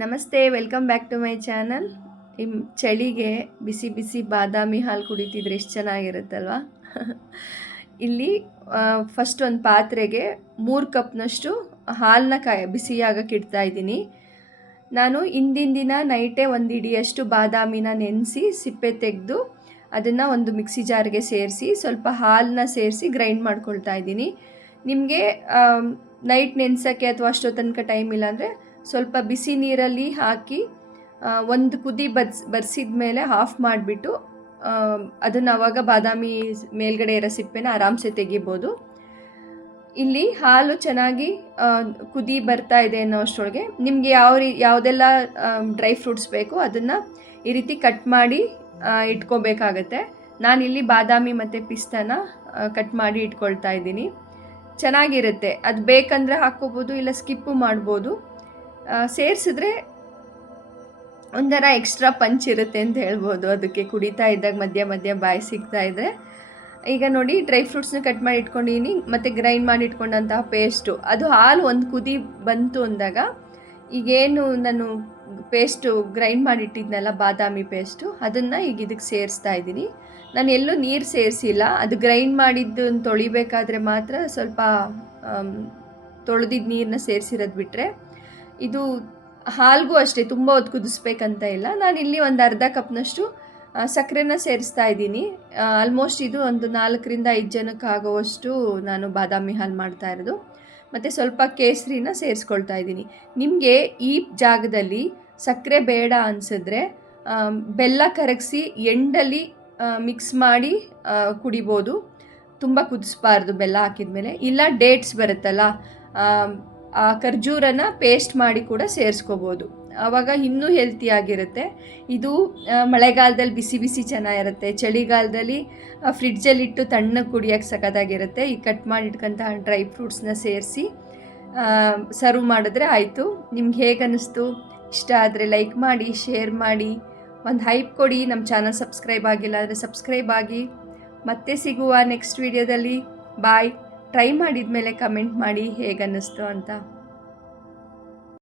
ನಮಸ್ತೆ, welcome back to my channel. ಚಳಿಗೆ ಬಿಸಿ ಬಿಸಿ ಬಾದಾಮಿ ಹಾಲು ಕುಡಿತಿದ್ರೆ ಎಷ್ಟು ಚೆನ್ನಾಗಿರುತ್ತಲ್ವ. ಇಲ್ಲಿ ಫಸ್ಟ್ ಒಂದು ಪಾತ್ರೆಗೆ 3 ಕಪ್ನಷ್ಟು ಹಾಲನ್ನ ಬಿಸಿಯಾಗಕ್ಕೆ ಇಡ್ತಾ ಇದ್ದೀನಿ. ನಾನು ಹಿಂದಿನ ದಿನ ನೈಟೇ ಒಂದು ಇಡಿಯಷ್ಟು ಬಾದಾಮಿನ ನೆನೆಸಿ ಸಿಪ್ಪೆ ತೆಗೆದು ಅದನ್ನು ಒಂದು ಮಿಕ್ಸಿ ಜಾರ್ಗೆ ಸೇರಿಸಿ ಸ್ವಲ್ಪ ಹಾಲನ್ನ ಸೇರಿಸಿ ಗ್ರೈಂಡ್ ಮಾಡ್ಕೊಳ್ತಾ ಇದ್ದೀನಿ. ನಿಮಗೆ ನೈಟ್ ನೆನೆಸೋಕ್ಕೆ ಅಥವಾ ಅಷ್ಟೋ ತನಕ ಟೈಮ್ ಇಲ್ಲಾಂದರೆ ಸ್ವಲ್ಪ ಬಿಸಿ ನೀರಲ್ಲಿ ಹಾಕಿ ಒಂದು ಕುದಿ ಬರ್ಸಿದ ಮೇಲೆ ಆಫ್ ಮಾಡಿಬಿಟ್ಟು ಅದನ್ನು ಆವಾಗ ಬಾದಾಮಿ ಮೇಲ್ಗಡೆ ಇರೋ ಸಿಪ್ಪೆನ ಆರಾಮ್ಸೆ ತೆಗಿಬೋದು. ಇಲ್ಲಿ ಹಾಲು ಚೆನ್ನಾಗಿ ಕುದಿ ಬರ್ತಾ ಇದೆ ಅನ್ನೋ ಅಷ್ಟರೊಳಗೆ ನಿಮಗೆ ಯಾವುದೆಲ್ಲ ಡ್ರೈ ಫ್ರೂಟ್ಸ್ ಬೇಕು ಅದನ್ನು ಈ ರೀತಿ ಕಟ್ ಮಾಡಿ ಇಟ್ಕೋಬೇಕಾಗತ್ತೆ. ನಾನಿಲ್ಲಿ ಬಾದಾಮಿ ಮತ್ತು ಪಿಸ್ತಾನ ಕಟ್ ಮಾಡಿ ಇಟ್ಕೊಳ್ತಾ ಇದ್ದೀನಿ. ಚೆನ್ನಾಗಿರುತ್ತೆ. ಅದು ಬೇಕಂದರೆ ಹಾಕ್ಕೋಬೋದು, ಇಲ್ಲ ಸ್ಕಿಪ್ಪು ಮಾಡ್ಬೋದು. ಸೇರಿಸಿದ್ರೆ ಒಂಥರ ಎಕ್ಸ್ಟ್ರಾ ಪಂಚ್ ಇರುತ್ತೆ ಅಂತ ಹೇಳ್ಬೋದು. ಅದಕ್ಕೆ ಕುಡಿತಾ ಇದ್ದಾಗ ಮಧ್ಯ ಮಧ್ಯ ಬಾಯಿ ಸಿಗ್ತಾ ಇದ್ದರೆ. ಈಗ ನೋಡಿ, ಡ್ರೈ ಫ್ರೂಟ್ಸ್ನ ಕಟ್ ಮಾಡಿ ಇಟ್ಕೊಂಡಿದ್ದೀನಿ ಮತ್ತು ಗ್ರೈಂಡ್ ಮಾಡಿ ಇಟ್ಕೊಂಡಂತಹ ಪೇಸ್ಟು, ಅದು ಹಾಲು ಒಂದು ಕುದಿ ಬಂತು ಅಂದಾಗ ಈಗೇನು ನಾನು ಪೇಸ್ಟು ಗ್ರೈಂಡ್ ಮಾಡಿಟ್ಟಿದ್ನಲ್ಲ ಬಾದಾಮಿ ಪೇಸ್ಟು, ಅದನ್ನು ಈಗ ಇದಕ್ಕೆ ಸೇರಿಸ್ತಾ ಇದ್ದೀನಿ. ನಾನು ಎಲ್ಲೂ ನೀರು ಸೇರಿಸಿಲ್ಲ. ಅದು ಗ್ರೈಂಡ್ ಮಾಡಿದ್ದು ತೊಳಿಬೇಕಾದ್ರೆ ಮಾತ್ರ ಸ್ವಲ್ಪ ತೊಳೆದಿದ್ದ ನೀರನ್ನ ಸೇರಿಸಿರೋದು ಬಿಟ್ಟರೆ, ಇದು ಹಾಲಿಗೂ ಅಷ್ಟೇ ತುಂಬ ಹೊತ್ತು ಕುದಿಸ್ಬೇಕಂತ ಇಲ್ಲ. ನಾನಿಲ್ಲಿ ಒಂದು ಅರ್ಧ ಕಪ್ನಷ್ಟು ಸಕ್ಕರೆನ ಸೇರಿಸ್ತಾ ಇದ್ದೀನಿ. ಆಲ್ಮೋಸ್ಟ್ ಇದು ಒಂದು 4ರಿಂದ 5 ಜನಕ್ಕೆ ಆಗೋವಷ್ಟು ನಾನು ಬಾದಾಮಿ ಹಾಲು ಮಾಡ್ತಾ ಇರೋದು. ಮತ್ತು ಸ್ವಲ್ಪ ಕೇಸರಿನ ಸೇರಿಸ್ಕೊಳ್ತಾ ಇದ್ದೀನಿ. ನಿಮಗೆ ಈ ಜಾಗದಲ್ಲಿ ಸಕ್ಕರೆ ಬೇಡ ಅನಿಸಿದ್ರೆ ಬೆಲ್ಲ ಕರಗಿಸಿ ಎಂಡಲ್ಲಿ ಮಿಕ್ಸ್ ಮಾಡಿ ಕುಡಿಬೋದು. ತುಂಬ ಕುದಿಸ್ಬಾರ್ದು ಬೆಲ್ಲ ಹಾಕಿದ ಮೇಲೆ. ಇಲ್ಲ ಡೇಟ್ಸ್ ಬರುತ್ತಲ್ಲ, ಆ ಖರ್ಜೂರನ ಪೇಸ್ಟ್ ಮಾಡಿ ಕೂಡ ಸೇರಿಸ್ಕೋಬೋದು. ಆವಾಗ ಇನ್ನೂ ಹೆಲ್ತಿಯಾಗಿರುತ್ತೆ. ಇದು ಮಳೆಗಾಲದಲ್ಲಿ ಬಿಸಿ ಬಿಸಿ ಚೆನ್ನಾಗಿರುತ್ತೆ. ಚಳಿಗಾಲದಲ್ಲಿ ಫ್ರಿಡ್ಜಲ್ಲಿಟ್ಟು ತಣ್ಣಗೆ ಕುಡಿಯೋಕ್ಕೆ ಸಖತ್ತಾಗಿರುತ್ತೆ. ಈ ಕಟ್ ಮಾಡಿಟ್ಕೊಂತಹ ಡ್ರೈ ಫ್ರೂಟ್ಸ್ನ ಸೇರಿಸಿ ಸರ್ವ್ ಮಾಡಿದ್ರೆ ಆಯಿತು. ನಿಮ್ಗೆ ಹೇಗೆ ಅನ್ನಿಸ್ತು? ಇಷ್ಟ ಆದರೆ ಲೈಕ್ ಮಾಡಿ, ಶೇರ್ ಮಾಡಿ, ಒಂದು ಹೈಪ್ ಕೊಡಿ. ನಮ್ಮ ಚಾನಲ್ ಸಬ್ಸ್ಕ್ರೈಬ್ ಆಗಿಲ್ಲ ಅಂದರೆ ಸಬ್ಸ್ಕ್ರೈಬ್ ಆಗಿ. ಮತ್ತೆ ಸಿಗುವ ನೆಕ್ಸ್ಟ್ ವಿಡಿಯೋದಲ್ಲಿ. ಬಾಯ್. ಟ್ರೈ ಮಾಡಿದ ಮೇಲೆ ಕಮೆಂಟ್ ಮಾಡಿ ಹೇಗೆ ಅನ್ನಿಸ್ತು ಅಂತ.